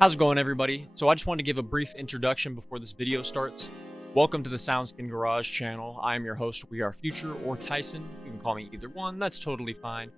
How's it going, everybody? So I just want to give a brief introduction before this video starts. Welcome to the Soundskin Garage channel. I'm your host, We Are Future, or Tyson. You can call me either one, that's totally fine.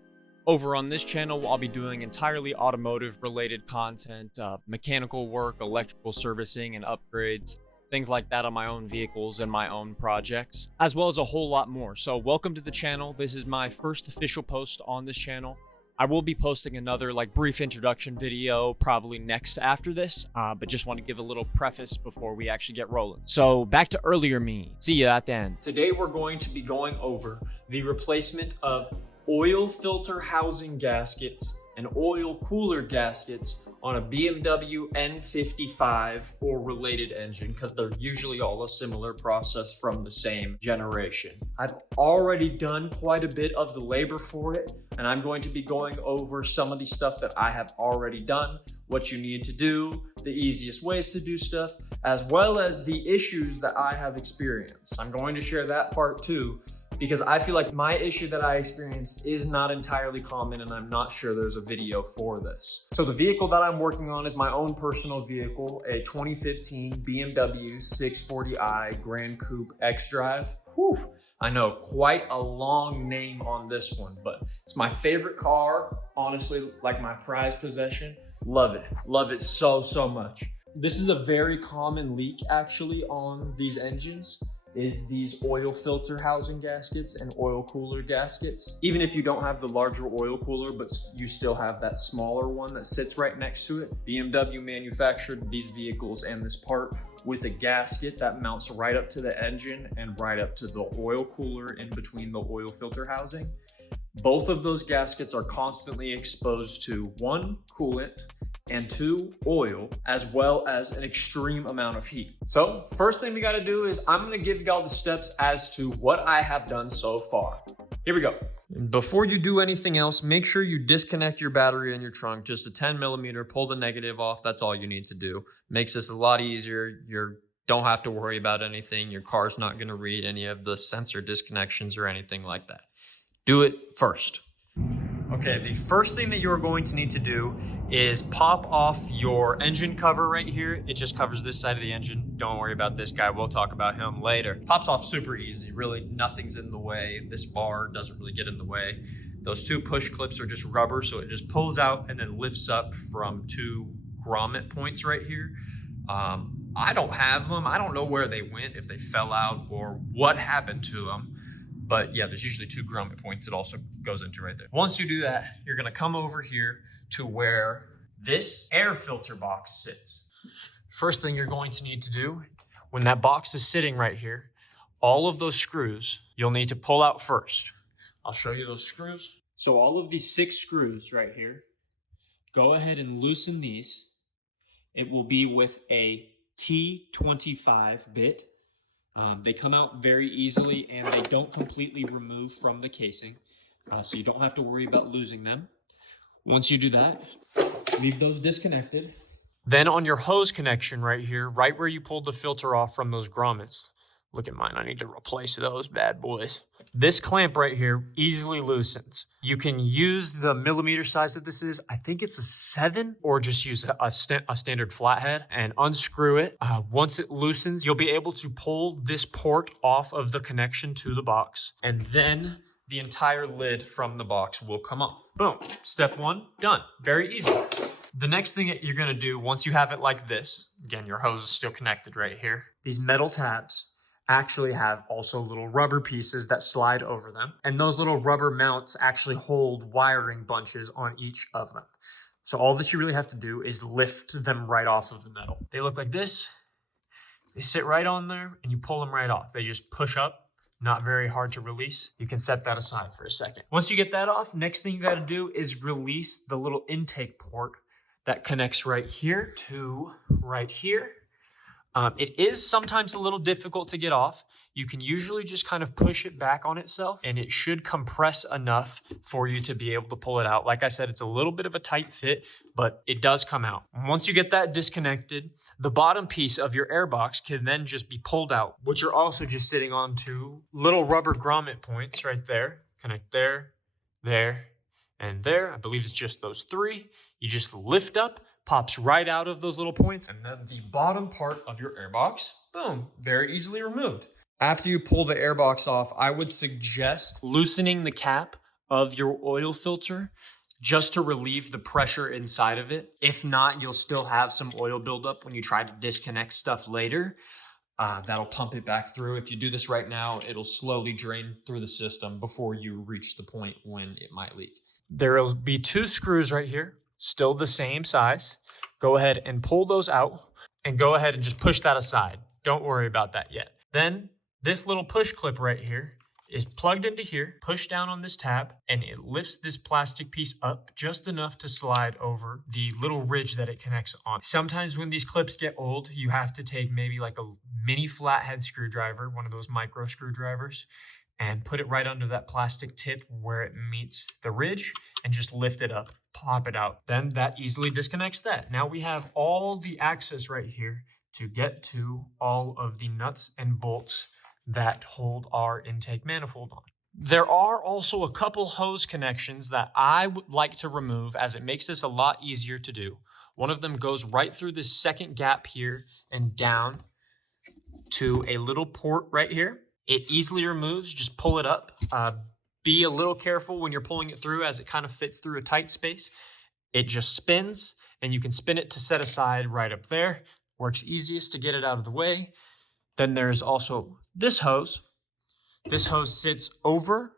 Over on this channel, I'll be doing entirely automotive-related content, mechanical work, electrical servicing, and upgrades, things like that on my own vehicles and my own projects, as well as a whole lot more. So welcome to the channel. This is my first official post on this channel. I will be posting another brief introduction video probably next after this, but just want to give a little preface before we actually get rolling. So back to earlier me. See you at the end. Today we're going to be going over the replacement of oil filter housing gaskets and oil cooler gaskets on a BMW N55 or related engine, because they're usually all a similar process from the same generation. I've already done quite a bit of the labor for it, and I'm going to be going over some of the stuff that I have already done, what you need to do, the easiest ways to do stuff, as well as the issues that I have experienced. I'm going to share that part too, because I feel like my issue that I experienced is not entirely common, and I'm not sure there's a video for this. So the vehicle that I'm working on is my own personal vehicle, a 2015 BMW 640i Grand Coupe X-Drive. Whew, I know, quite a long name on this one, but it's my favorite car, honestly, like my prized possession. Love it so much. This is a very common leak actually on these engines, is these oil filter housing gaskets and oil cooler gaskets. Even if you don't have the larger oil cooler, but you still have that smaller one that sits right next to it. BMW manufactured these vehicles and this part with a gasket that mounts right up to the engine and right up to the oil cooler in between the oil filter housing. Both of those gaskets are constantly exposed to 1, coolant, and 2, oil, as well as an extreme amount of heat. So first thing we got to do is I'm going to give y'all the steps as to what I have done so far. Here we go. Before you do anything else, make sure you disconnect your battery in your trunk. Just a 10mm, pull the negative off. That's all you need to do. Makes this a lot easier. You don't have to worry about anything. Your car's not going to read any of the sensor disconnections or anything like that. Do it first. Okay, the first thing that you're going to need to do is pop off your engine cover right here. It just covers this side of the engine. Don't worry about this guy. We'll talk about him later. Pops off super easy. Really, nothing's in the way. This bar doesn't really get in the way. Those 2 push clips are just rubber, so it just pulls out and then lifts up from 2 grommet points right here. I don't have them. I don't know where they went, if they fell out or what happened to them. But yeah, there's usually 2 grommet points it also goes into right there. Once you do that, you're gonna come over here to where this air filter box sits. First thing you're going to need to do, when that box is sitting right here, all of those screws you'll need to pull out first. I'll show you those screws. So all of these 6 screws right here, go ahead and loosen these. It will be with a T25 bit. They come out very easily and they don't completely remove from the casing, so you don't have to worry about losing them. Once you do that, leave those disconnected. Then on your hose connection right here, right where you pulled the filter off from those grommets, look at mine, I need to replace those bad boys. This clamp right here easily loosens. You can use the millimeter size that this is. I think it's a 7, or just use a standard flathead and unscrew it. Once it loosens, you'll be able to pull this port off of the connection to the box, and then the entire lid from the box will come off. Boom, step 1, done. Very easy. The next thing that you're gonna do once you have it like this, again, your hose is still connected right here. These metal tabs actually have also little rubber pieces that slide over them. And those little rubber mounts actually hold wiring bunches on each of them. So all that you really have to do is lift them right off of the metal. They look like this. They sit right on there and you pull them right off. They just push up, not very hard to release. You can set that aside for a second. Once you get that off, next thing you gotta do is release the little intake port that connects right here to right here. It is sometimes a little difficult to get off. You can usually just kind of push it back on itself and it should compress enough for you to be able to pull it out. Like I said, it's a little bit of a tight fit, but it does come out. Once you get that disconnected, the bottom piece of your air box can then just be pulled out, which are also just sitting on 2 little rubber grommet points right there. Connect there, there, and there. I believe it's just those 3. You just lift up, pops right out of those little points. And then the bottom part of your airbox, boom, very easily removed. After you pull the airbox off, I would suggest loosening the cap of your oil filter just to relieve the pressure inside of it. If not, you'll still have some oil buildup when you try to disconnect stuff later. That'll pump it back through. If you do this right now, it'll slowly drain through the system before you reach the point when it might leak. There will be 2 screws right here, still the same size. Go ahead and pull those out and go ahead and just push that aside. Don't worry about that yet. Then this little push clip right here is plugged into here, push down on this tab, and it lifts this plastic piece up just enough to slide over the little ridge that it connects on. Sometimes when these clips get old, you have to take maybe like a mini flathead screwdriver, one of those micro screwdrivers, and put it right under that plastic tip where it meets the ridge and just lift it up, pop it out. Then that easily disconnects that. Now we have all the access right here to get to all of the nuts and bolts that hold our intake manifold on. There are also a couple hose connections that I would like to remove, as it makes this a lot easier to do. One of them goes right through this second gap here and down to a little port right here. It easily removes, just pull it up. Be a little careful when you're pulling it through, as it kind of fits through a tight space. It just spins, and you can spin it to set aside right up there. Works easiest to get it out of the way. Then there's also this hose. This hose sits over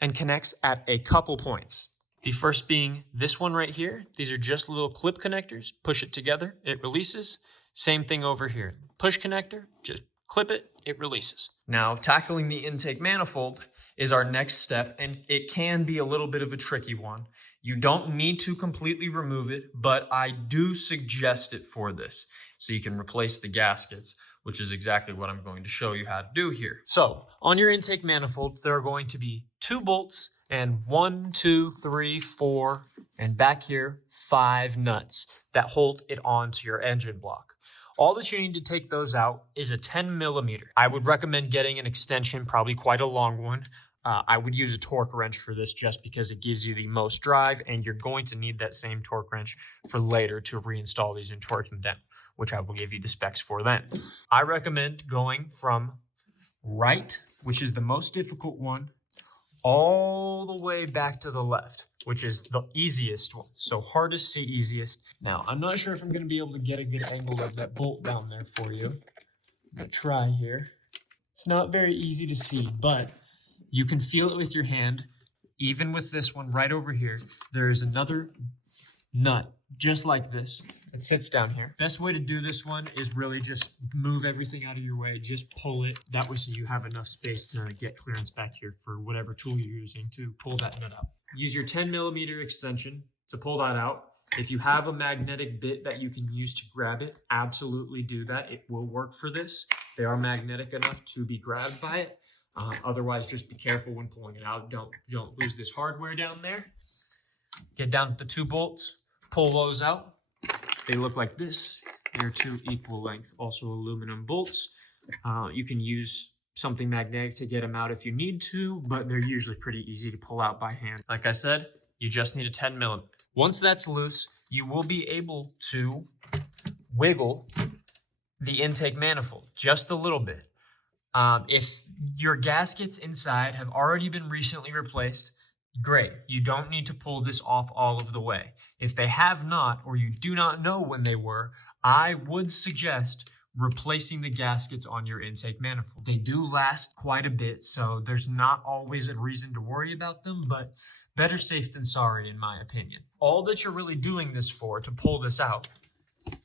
and connects at a couple points. The first being this one right here. These are just little clip connectors. Push it together, it releases. Same thing over here. Push connector, just clip it, it releases. Now, tackling the intake manifold is our next step, and it can be a little bit of a tricky one. You don't need to completely remove it, but I do suggest it for this, so you can replace the gaskets, which is exactly what I'm going to show you how to do here. So on your intake manifold, there are going to be 2 bolts and 1, 2, 3, 4, and back here, 5 nuts that hold it onto your engine block. All that you need to take those out is a 10 millimeter. I would recommend getting an extension, probably quite a long one. I would use a torque wrench for this just because it gives you the most drive, and you're going to need that same torque wrench for later to reinstall these and torque them down, which I will give you the specs for then. I recommend going from right, which is the most difficult one, all the way back to the left, which is the easiest one. So hardest to easiest. Now, I'm not sure if I'm going to be able to get a good angle of that bolt down there for you. I'm going to try here. It's not very easy to see, but you can feel it with your hand. Even with this one right over here, there is another nut just like this. It sits down here. Best way to do this one is really just move everything out of your way. Just pull it. That way so you have enough space to get clearance back here for whatever tool you're using to pull that nut out. Use your 10 millimeter extension to pull that out. If you have a magnetic bit that you can use to grab it, absolutely do that. It will work for this. They are magnetic enough to be grabbed by it. Otherwise, just be careful when pulling it out. Don't lose this hardware down there. Get down to the 2 bolts. Pull those out. They look like this. They're 2 equal length, also aluminum bolts. You can use something magnetic to get them out if you need to, but they're usually pretty easy to pull out by hand. Like I said, you just need a 10 millimeter. Once that's loose, you will be able to wiggle the intake manifold just a little bit. If your gaskets inside have already been recently replaced, great. You don't need to pull this off all of the way. If they have not, or you do not know when they were, I would suggest replacing the gaskets on your intake manifold. They do last quite a bit, so there's not always a reason to worry about them, but better safe than sorry in my opinion. All that you're really doing this for, to pull this out,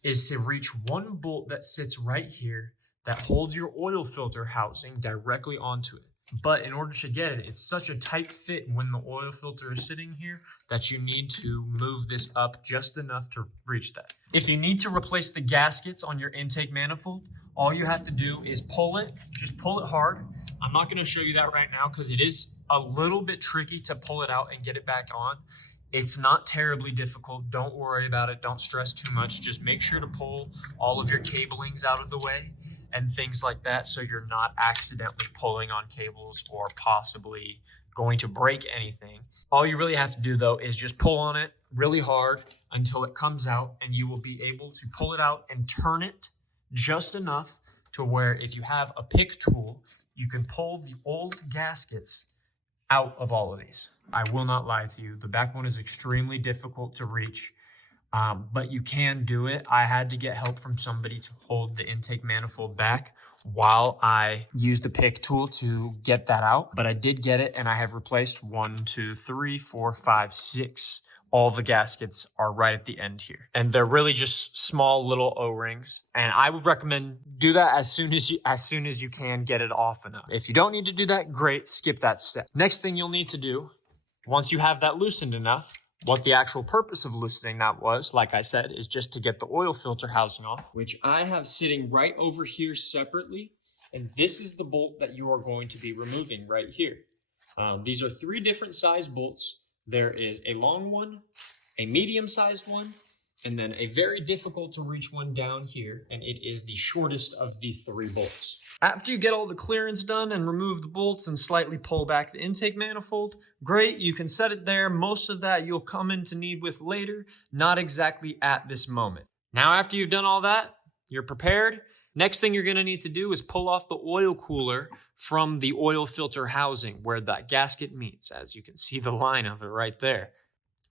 is to reach one bolt that sits right here that holds your oil filter housing directly onto it. But in order to get it, it's such a tight fit when the oil filter is sitting here that you need to move this up just enough to reach that. If you need to replace the gaskets on your intake manifold, all you have to do is pull it, just pull it hard. I'm not going to show you that right now because it is a little bit tricky to pull it out and get it back on. It's not terribly difficult. Don't worry about it. Don't stress too much. Just make sure to pull all of your cablings out of the way and things like that so you're not accidentally pulling on cables or possibly going to break anything. All you really have to do though is just pull on it really hard until it comes out, and you will be able to pull it out and turn it just enough to where if you have a pick tool, you can pull the old gaskets out of all of these. I will not lie to you. The back one is extremely difficult to reach, but you can do it. I had to get help from somebody to hold the intake manifold back while I used a pick tool to get that out, but I did get it, and I have replaced 1, 2, 3, 4, 5, 6. All the gaskets are right at the end here, and they're really just small little O-rings. And I would recommend do that as soon as you can get it off enough. If you don't need to do that, great, skip that step. Next thing you'll need to do, once you have that loosened enough, what the actual purpose of loosening that was, like I said, is just to get the oil filter housing off, which I have sitting right over here separately. And this is the bolt that you are going to be removing right here. These are 3 different size bolts. There is a long one, a medium-sized one, and then a very difficult to reach one down here, and it is the shortest of the 3 bolts. After you get all the clearance done and remove the bolts and slightly pull back the intake manifold, great, you can set it there. Most of that you'll come into need with later, not exactly at this moment. Now, after you've done all that, you're prepared. Next thing you're going to need to do is pull off the oil cooler from the oil filter housing where that gasket meets. As you can see the line of it right there.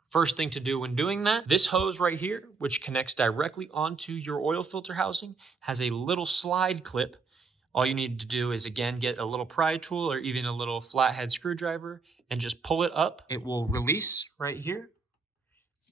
First thing to do when doing that, this hose right here, which connects directly onto your oil filter housing, has a little slide clip. All you need to do is, again, get a little pry tool or even a little flathead screwdriver and just pull it up. It will release right here,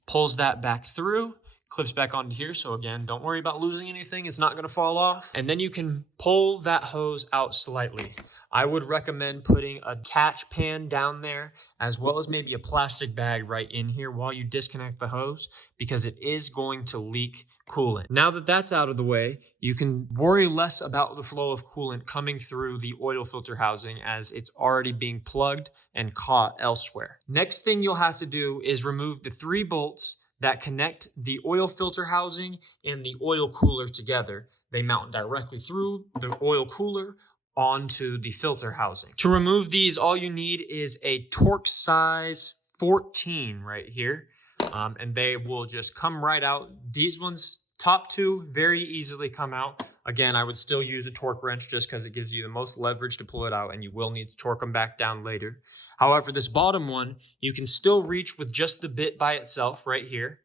pulls that back through, clips back onto here. So again, don't worry about losing anything. It's not going to fall off. And then you can pull that hose out slightly. I would recommend putting a catch pan down there, as well as maybe a plastic bag right in here while you disconnect the hose, because it is going to leak coolant. Now that that's out of the way, you can worry less about the flow of coolant coming through the oil filter housing, as it's already being plugged and caught elsewhere. Next thing you'll have to do is remove the 3 bolts that connect the oil filter housing and the oil cooler together. They mount directly through the oil cooler onto the filter housing. To remove these, all you need is a torque size 14 right here, and they will just come right out. These ones, top 2, very easily come out. Again, I would still use a torque wrench just because it gives you the most leverage to pull it out, and you will need to torque them back down later. However, this bottom one, you can still reach with just the bit by itself right here,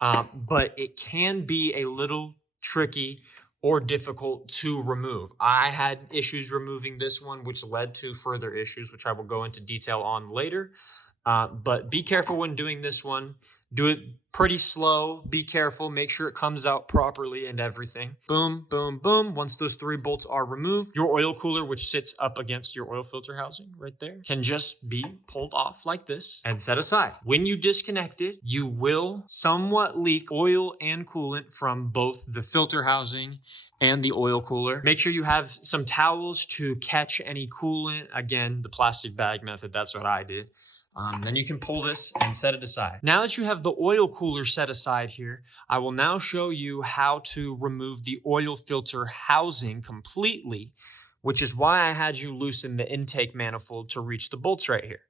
but it can be a little tricky or difficult to remove. I had issues removing this one, which led to further issues, which I will go into detail on later. But be careful when doing this one. Do it pretty slow. Be careful. Make sure it comes out properly and everything. Boom, boom, boom. Once those 3 bolts are removed, your oil cooler, which sits up against your oil filter housing right there, can just be pulled off like this and set aside. When you disconnect it, you will somewhat leak oil and coolant from both the filter housing and the oil cooler. Make sure you have some towels to catch any coolant. Again, the plastic bag method, that's what I did. Then you can pull this and set it aside. Now that you have the oil cooler set aside here, I will now show you how to remove the oil filter housing completely, which is why I had you loosen the intake manifold to reach the bolts right here.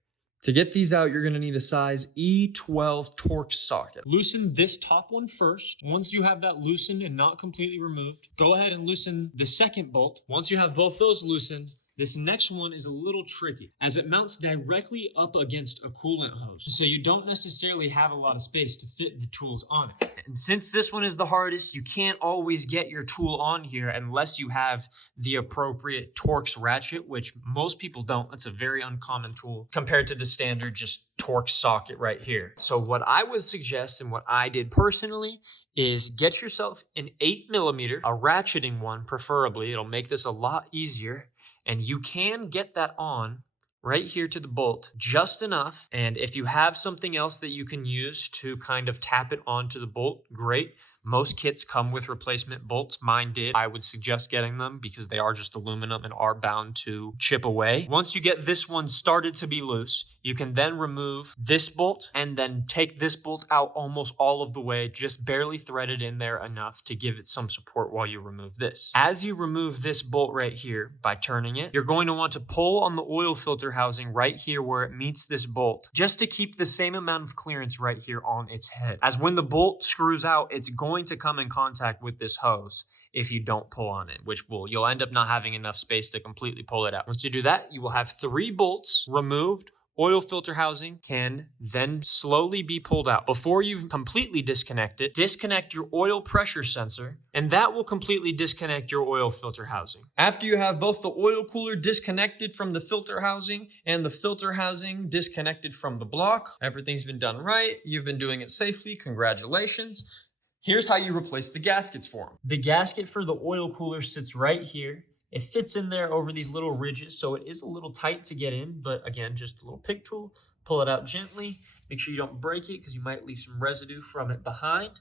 To get these out, you're going to need a size E12 torque socket. Loosen this top one first. Once you have that loosened and not completely removed, go ahead and loosen the second bolt. Once you have both those loosened, this next one is a little tricky as it mounts directly up against a coolant hose. So you don't necessarily have a lot of space to fit the tools on it. And since this one is the hardest, you can't always get your tool on here unless you have the appropriate Torx ratchet, which most people don't. That's a very uncommon tool compared to the standard just Torx socket right here. So what I would suggest and what I did personally is get yourself an 8mm, a ratcheting one preferably. It'll make this a lot easier. And you can get that on right here to the bolt just enough. And if you have something else that you can use to kind of tap it onto the bolt, great. Most kits come with replacement bolts. Mine did. I would suggest getting them because they are just aluminum and are bound to chip away. Once you get this one started to be loose, You can then remove this bolt and then take this bolt out almost all of the way, just barely thread it in there enough to give it some support while you remove this. As you remove this bolt right here by turning it, you're going to want to pull on the oil filter housing right here where it meets this bolt, just to keep the same amount of clearance right here on its head. As when the bolt screws out, it's going to come in contact with this hose if you don't pull on it, which you'll end up not having enough space to completely pull it out. Once you do that, you will have 3 bolts removed. Oil filter housing can then slowly be pulled out. Before you completely disconnect it, disconnect your oil pressure sensor, and that will completely disconnect your oil filter housing. After you have both the oil cooler disconnected from the filter housing and the filter housing disconnected from the block, everything's been done right. You've been doing it safely. Congratulations. Here's how you replace the gaskets for them. The gasket for the oil cooler sits right here. It fits in there over these little ridges, so it is a little tight to get in, but again, just a little pick tool, pull it out gently. Make sure you don't break it because you might leave some residue from it behind.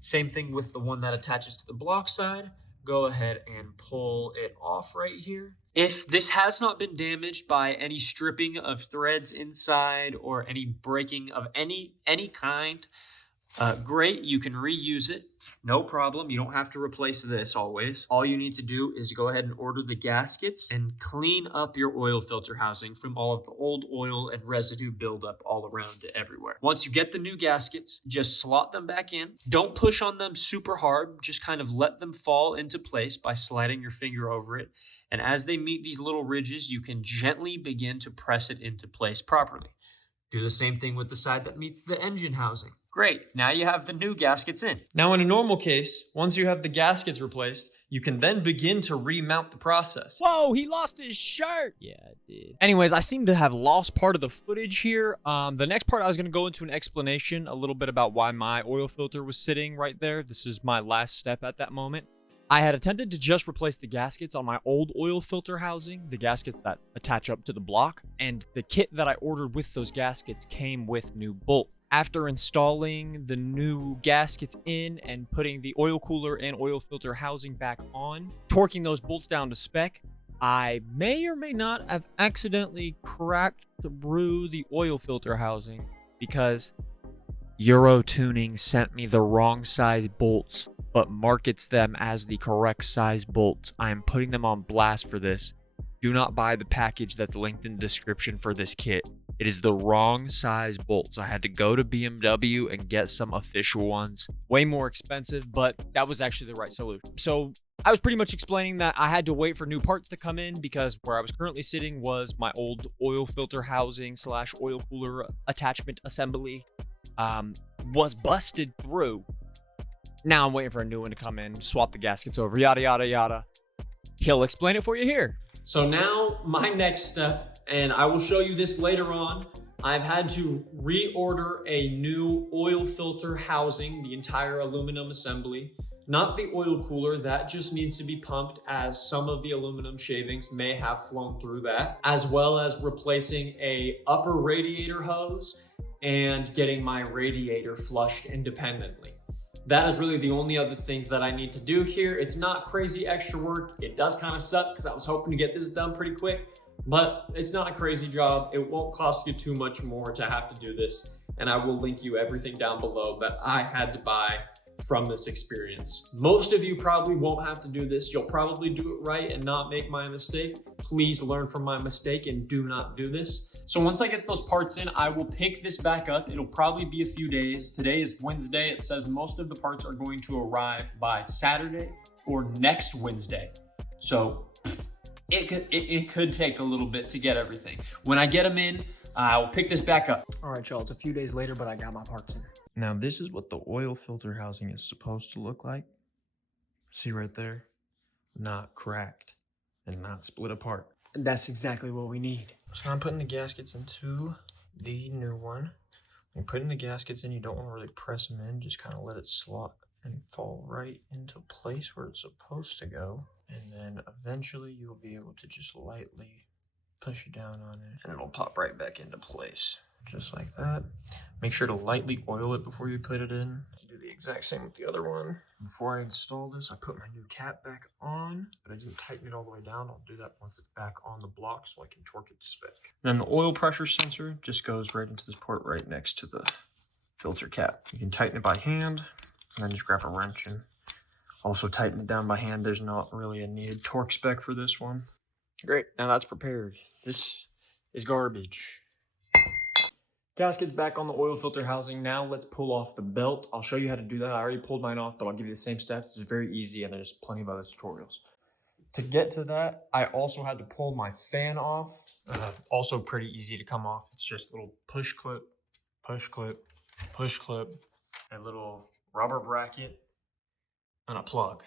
Same thing with the one that attaches to the block side. Go ahead and pull it off right here. If this has not been damaged by any stripping of threads inside or any breaking of any kind, great, you can reuse it. No problem. You don't have to replace this always. All you need to do is go ahead and order the gaskets and clean up your oil filter housing from all of the old oil and residue buildup all around it everywhere. Once you get the new gaskets, just slot them back in. Don't push on them super hard. Just kind of let them fall into place by sliding your finger over it. And as they meet these little ridges, you can gently begin to press it into place properly. Do the same thing with the side that meets the engine housing. Great, now you have the new gaskets in. Now in a normal case, once you have the gaskets replaced, you can then begin to remount the process. Whoa, he lost his shirt. Yeah, I did. Anyways, I seem to have lost part of the footage here. The next part I was going to go into an explanation a little bit about why my oil filter was sitting right there. This is my last step at that moment. I had attempted to just replace the gaskets on my old oil filter housing, the gaskets that attach up to the block, and the kit that I ordered with those gaskets came with new bolts. After installing the new gaskets in and putting the oil cooler and oil filter housing back on, torquing those bolts down to spec, I may or may not have accidentally cracked through the oil filter housing because Euro Tuning sent me the wrong size bolts, but markets them as the correct size bolts. I am putting them on blast for this. Do not buy the package that's linked in the description for this kit. It is the wrong size bolts. I had to go to BMW and get some official ones. Way more expensive, but that was actually the right solution. So I was pretty much explaining that I had to wait for new parts to come in because where I was currently sitting was my old oil filter housing / oil cooler attachment assembly was busted through. Now I'm waiting for a new one to come in, swap the gaskets over, yada, yada, yada. He'll explain it for you here. So now my next step, and I will show you this later on, I've had to reorder a new oil filter housing, the entire aluminum assembly. Not the oil cooler, that just needs to be pumped as some of the aluminum shavings may have flown through that, as well as replacing a upper radiator hose and getting my radiator flushed independently. That is really the only other things that I need to do here. It's not crazy extra work. It does kind of suck because I was hoping to get this done pretty quick, but it's not a crazy job. It won't cost you too much more to have to do this. And I will link you everything down below that I had to buy from this experience. Most of you probably won't have to do this. You'll probably do it right and not make my mistake. Please learn from my mistake and do not do this. So once I get those parts in, I will pick this back up. It'll probably be a few days. Today is Wednesday. It says most of the parts are going to arrive by Saturday or next Wednesday. So it could take a little bit to get everything. When I get them in, I will pick this back up. All right, y'all, it's a few days later, but I got my parts in. Now this is what the oil filter housing is supposed to look like. See right there? Not cracked and not split apart. That's exactly what we need. So I'm putting the gaskets into the new one. When putting the gaskets in, you don't want to really press them in. Just kind of let it slot and fall right into place where it's supposed to go. And then eventually you'll be able to just lightly push it down on it and it'll pop right back into place. just like that. Make sure to lightly oil it before you put it in. Do the exact same with the other one. Before I install this, I put my new cap back on, but I didn't tighten it all the way down. I'll do that once it's back on the block so I can torque it to spec. And then the oil pressure sensor just goes right into this port right next to the filter cap. You can tighten it by hand, and then just grab a wrench and also tighten it down by hand. There's not really a needed torque spec for this one. Great, now that's prepared. This is garbage. Gasket's back on the oil filter housing. Now let's pull off the belt. I'll show you how to do that. I already pulled mine off, but I'll give you the same steps. It's very easy, and there's plenty of other tutorials. To get to that, I also had to pull my fan off. Also pretty easy to come off. It's just a little push clip, push clip, push clip, a little rubber bracket, and a plug.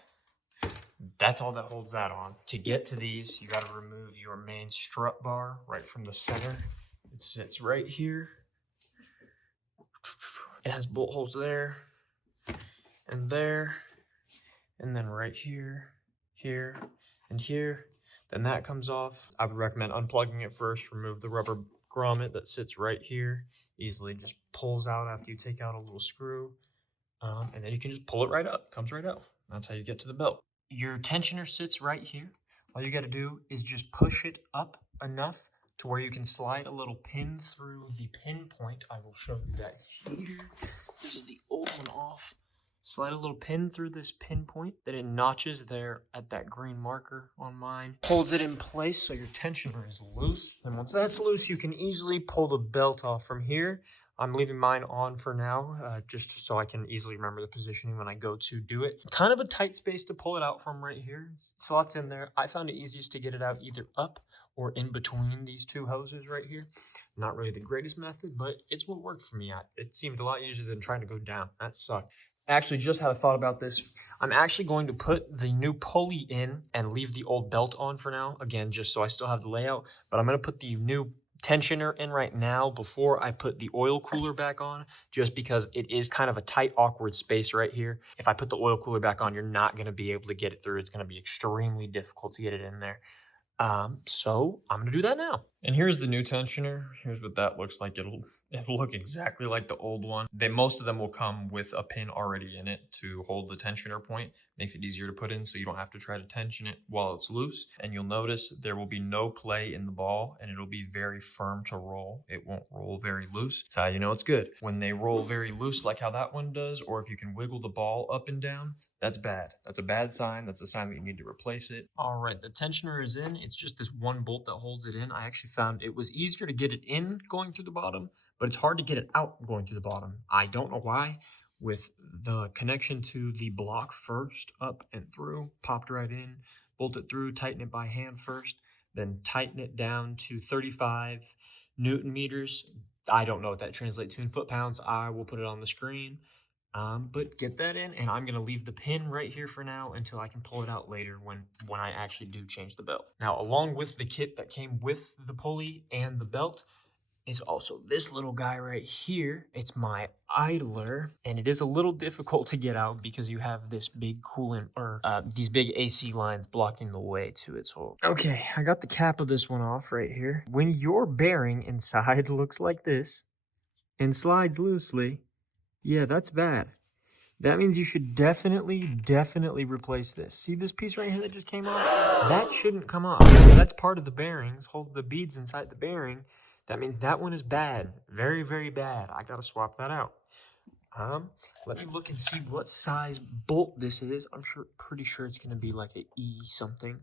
That's all that holds that on. To get to these, you got to remove your main strut bar right from the center. It sits right here. It has bolt holes there, and then right here, here, and here. Then that comes off. I would recommend unplugging it first. Remove the rubber grommet that sits right here. Easily just pulls out after you take out a little screw. And then you can just pull it right up. Comes right out. That's how you get to the belt. Your tensioner sits right here. All you got to do is just push it up enough to where you can slide a little pin through the pinpoint. I will show you that here. This is the old one off. Slide a little pin through this pinpoint, then it notches there at that green marker on mine. Holds it in place so your tensioner is loose. And once that's loose, you can easily pull the belt off from here. I'm leaving mine on for now, just so I can easily remember the positioning when I go to do it. Kind of a tight space to pull it out from right here. Slots in there. I found it easiest to get it out either up or in between these two hoses right here. Not really the greatest method, but it's what worked for me. It seemed a lot easier than trying to go down. That sucked. Actually, just had a thought about this. I'm actually going to put the new pulley in and leave the old belt on for now. Again, just so I still have the layout, but I'm going to put the new tensioner in right now before I put the oil cooler back on, just because it is kind of a tight, awkward space right here. If I put the oil cooler back on, you're not going to be able to get it through. It's going to be extremely difficult to get it in there. So I'm going to do that now. And here's the new tensioner. Here's what that looks like. It'll look exactly like the old one. Most of them will come with a pin already in it to hold the tensioner point. Makes it easier to put in so you don't have to try to tension it while it's loose. And you'll notice there will be no play in the ball and it'll be very firm to roll. It won't roll very loose. That's how you know it's good. When they roll very loose like how that one does, or if you can wiggle the ball up and down, that's bad. That's a bad sign. That's a sign that you need to replace it. All right, the tensioner is in. It's just this one bolt that holds it in. I actually found it was easier to get it in going through the bottom, but it's hard to get it out going through the bottom. I don't know why. With the connection to the block first, up and through, popped right in, bolt it through, tighten it by hand first, then tighten it down to 35 Newton meters. I don't know what that translates to in foot-pounds. I will put it on the screen. But get that in, and I'm going to leave the pin right here for now until I can pull it out later when I actually do change the belt. Now, along with the kit that came with the pulley and the belt is also this little guy right here. It's my idler, and it is a little difficult to get out because you have this big coolant or these big AC lines blocking the way to its hole. Okay, I got the cap of this one off right here. When your bearing inside looks like this and slides loosely, yeah, that's bad. That means you should definitely replace this. See this piece right here that just came off? That shouldn't come off. That's part of the bearings. Hold the beads inside the bearing. That means that one is bad. Very, very bad. I gotta swap that out. Let me look and see what size bolt this is. I'm pretty sure it's gonna be like an E something.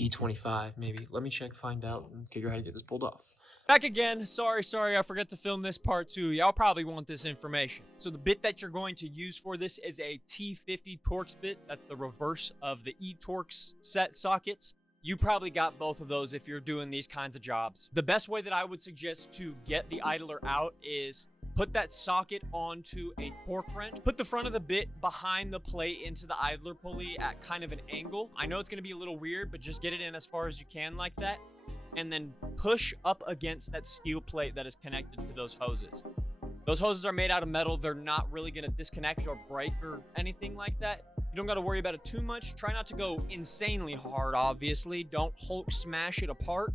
E25 maybe. Let me check, find out, and figure out how to get this pulled off. Back again. Sorry, I forgot to film this part too. Y'all probably want this information. So the bit that you're going to use for this is a T50 Torx bit. That's the reverse of the E-Torx set sockets. You probably got both of those if you're doing these kinds of jobs. The best way that I would suggest to get the idler out is put that socket onto a torque wrench. Put the front of the bit behind the plate into the idler pulley at kind of an angle. I know it's gonna be a little weird, but just get it in as far as you can like that. And then push up against that steel plate that is connected to those hoses. Those hoses are made out of metal. They're not really gonna disconnect or break or anything like that. You don't gotta worry about it too much. Try not to go insanely hard, obviously. Don't Hulk smash it apart.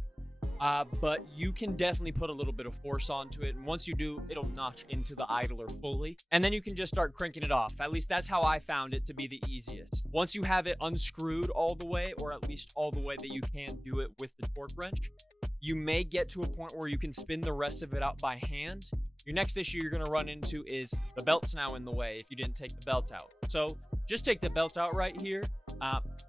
but you can definitely put a little bit of force onto it. And once you do, it'll notch into the idler fully. And then you can just start cranking it off. At least that's how I found it to be the easiest. Once you have it unscrewed all the way, or at least all the way that you can do it with the torque wrench, you may get to a point where you can spin the rest of it out by hand. Your next issue you're going to run into is the belt's now in the way if you didn't take the belt out. So just take the belt out right here,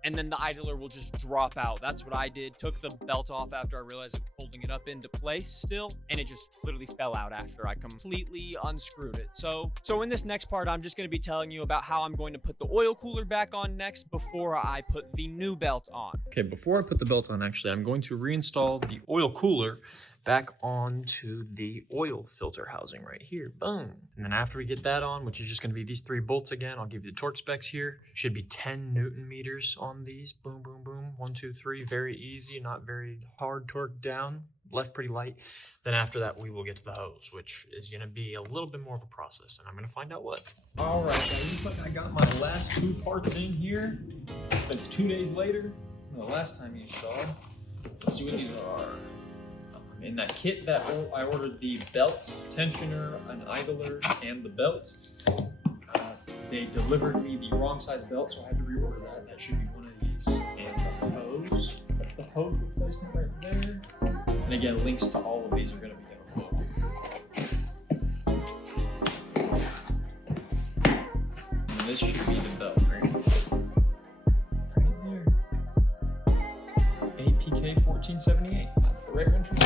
and then the idler will just drop out. That's what I did. Took the belt off after I realized it was holding it up into place still, and it just literally fell out after I completely unscrewed it. So in this next part, I'm just going to be telling you about how I'm going to put the oil cooler back on next before I put the new belt on. Okay, before I put the belt on, actually, I'm going to reinstall the oil cooler back onto the oil filter housing right here. Boom. And then after we get that on, which is just going to be these 3 bolts again, I'll give you the torque specs here. Should be 10 Newton meters on these. Boom, boom, boom. 1, 2, 3. Very easy, not very hard torque down. Left pretty light. Then after that, we will get to the hose, which is going to be a little bit more of a process, and I'm going to find out what. All right, now looks like I got my last 2 parts in here. It's 2 days later than the last time you saw. Let's see what these are. In that kit that I ordered the belt, tensioner, an idler, and the belt. They delivered me the wrong size belt, so I had to reorder that. That should be one of these. And the hose. That's the hose replacement right there. And again, links to all of these are going to be down below. And this should be the belt right there. APK 1478. That's the right one for me.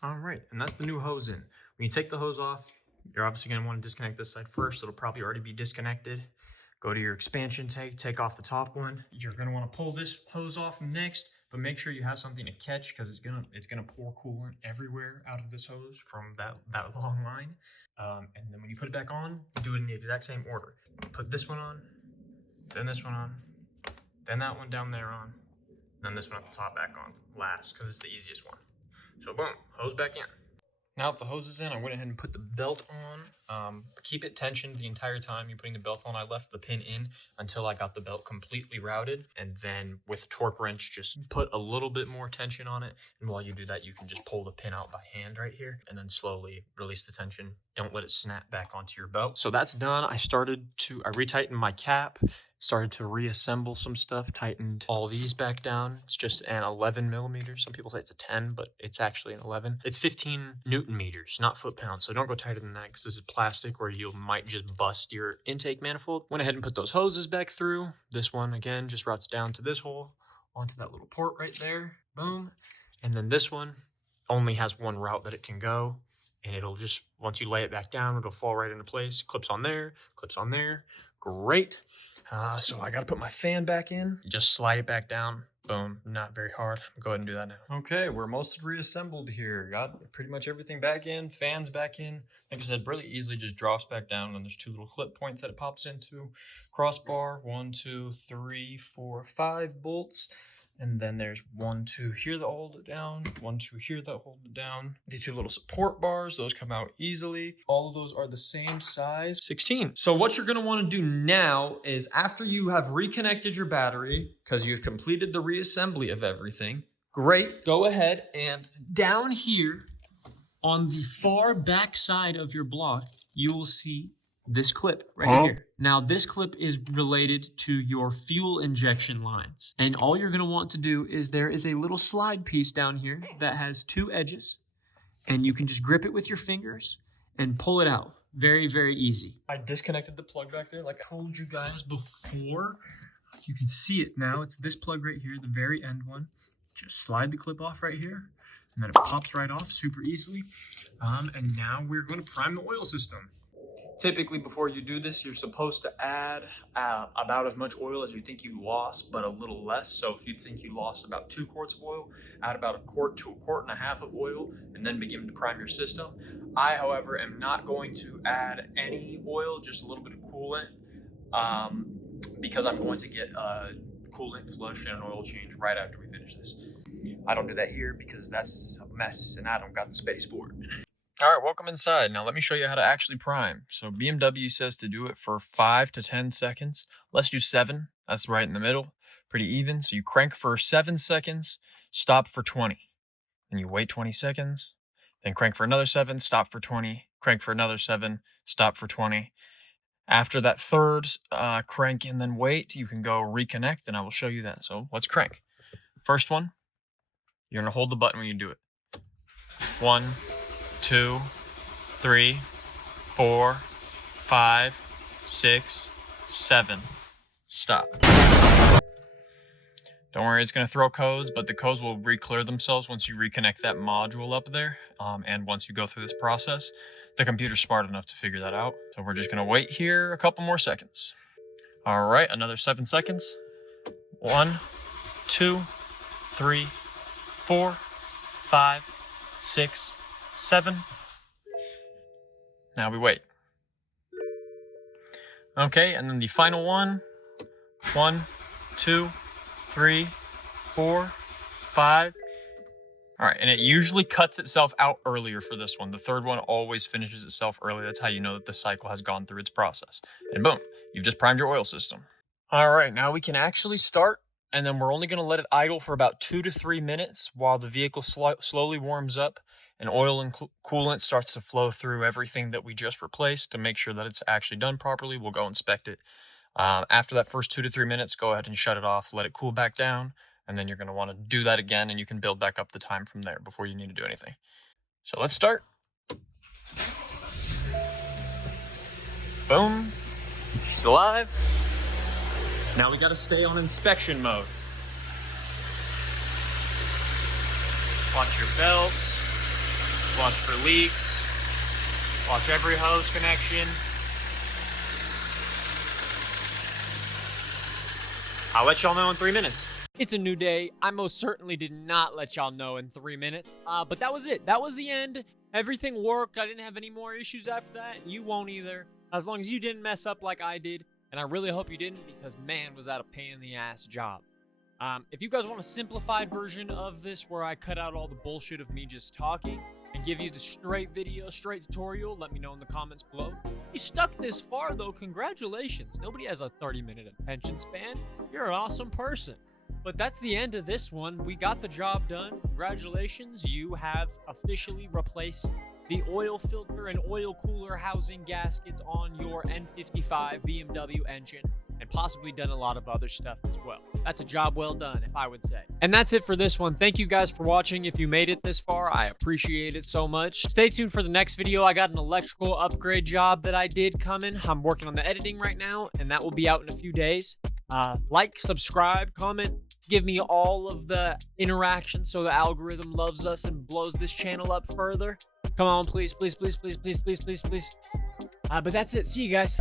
All right, and that's the new hose in. When you take the hose off, you're obviously going to want to disconnect this side first. It'll probably already be disconnected. Go to your expansion tank, take off the top one. You're going to want to pull this hose off next, but make sure you have something to catch because it's gonna pour coolant everywhere out of this hose from that long line. And then when you put it back on, do it in the exact same order. Put this one on, then this one on, then that one down there on, then this one at the top back on last because it's the easiest one. So boom, hose back in. Now that the hose is in, I went ahead and put the belt on. Keep it tensioned the entire time you're putting the belt on. I left the pin in until I got the belt completely routed. And then with a torque wrench, just put a little bit more tension on it. And while you do that, you can just pull the pin out by hand right here and then slowly release the tension. Don't let it snap back onto your belt. So that's done. I retightened my cap, started to reassemble some stuff, tightened all these back down. It's just an 11 millimeters. Some people say it's a 10, but it's actually an 11. It's 15 Newton meters, not foot-pounds. So don't go tighter than that because this is plastic or you might just bust your intake manifold. Went ahead and put those hoses back through. This one, again, just routes down to this hole, onto that little port right there. Boom. And then this one only has one route that it can go. And it'll just, once you lay it back down, it'll fall right into place. Clips on there, clips on there. Great. So I got to put my fan back in. Just slide it back down. Boom. Not very hard. Go ahead and do that now. Okay, we're mostly reassembled here. Got pretty much everything back in. Fans back in. Like I said, really easily just drops back down. And there's 2 little clip points that it pops into. Crossbar, 1, 2, 3, 4, 5 bolts. And then there's 1, 2 here that hold it down, 1, 2 here that hold it down. The 2 little support bars, those come out easily. All of those are the same size, 16. So what you're gonna wanna do now is after you have reconnected your battery, because you've completed the reassembly of everything, great, go ahead and down here on the far back side of your block, you will see this clip right here. Now this clip is related to your fuel injection lines. And all you're gonna want to do is there is a little slide piece down here that has 2 edges and you can just grip it with your fingers and pull it out. Very, very easy. I disconnected the plug back there like I told you guys before. You can see it now. It's this plug right here, the very end one. Just slide the clip off right here and then it pops right off super easily. And now we're gonna prime the oil system. Typically, before you do this, you're supposed to add about as much oil as you think you lost, but a little less. So if you think you lost about 2 quarts of oil, add about 1 quart to 1.5 quarts of oil, and then begin to prime your system. I, however, am not going to add any oil, just a little bit of coolant, because I'm going to get a coolant flush and an oil change right after we finish this. I don't do that here because that's a mess, and I don't got the space for it. All right, welcome inside. Now let me show you how to actually prime. So BMW says to do it for 5 to 10 seconds. Let's do 7. That's right in the middle. Pretty even. So you crank for 7 seconds, stop for 20. then you wait 20 seconds, then crank for another 7, stop for 20, crank for another 7, stop for 20. After that third crank and then wait, you can go reconnect, and I will show you that. So let's crank. First one, you're going to hold the button when you do it. 1, 2, 3, 4, 5, 6, 7. Stop. Don't worry, it's going to throw codes, but the codes will re-clear themselves once you reconnect that module up there. And once you go through this process, the computer's smart enough to figure that out. So we're just going to wait here a couple more seconds. All right, another 7 seconds. 1, 2, 3, 4, 5, 6, 7. Now we wait. Okay, and then the final one. 1, 2, 3, 4, 5. All right, and it usually cuts itself out earlier for this one. The third one always finishes itself early. That's how you know that the cycle has gone through its process. And boom, you've just primed your oil system. All right, now we can actually start, and then we're only going to let it idle for about 2 to 3 minutes while the vehicle slowly warms up and oil and coolant starts to flow through everything that we just replaced to make sure that it's actually done properly. We'll go inspect it. After that first 2 to 3 minutes, go ahead and shut it off, let it cool back down, and then you're going to want to do that again, and you can build back up the time from there before you need to do anything. So let's start. Boom. She's alive. Now we got to stay on inspection mode. Watch your belts. Watch for leaks. Watch every hose connection. I'll let y'all know in 3 minutes. It's a new day. I most certainly did not let y'all know in 3 minutes. But that was it. That was the end. Everything worked. I didn't have any more issues after that. You won't either. As long as you didn't mess up like I did. And I really hope you didn't, because man, was that a pain in the ass job. If you guys want a simplified version of this where I cut out all the bullshit of me just talking and give you the straight video, straight tutorial, let me know in the comments below. If you stuck this far though, congratulations. Nobody has a 30-minute attention span. You're an awesome person. But that's the end of this one. We got the job done. Congratulations, you have officially replaced the oil filter and oil cooler housing gaskets on your N55 BMW engine, and possibly done a lot of other stuff as well. That's a job well done, if I would say. And that's it for this one. Thank you guys for watching. If you made it this far, I appreciate it so much. Stay tuned for the next video. I got an electrical upgrade job that I did coming. I'm working on the editing right now, and that will be out in a few days. Like, subscribe, comment, give me all of the interaction so the algorithm loves us and blows this channel up further. Come on, please, please, please, please, please, please, please, please. But that's it. See you guys.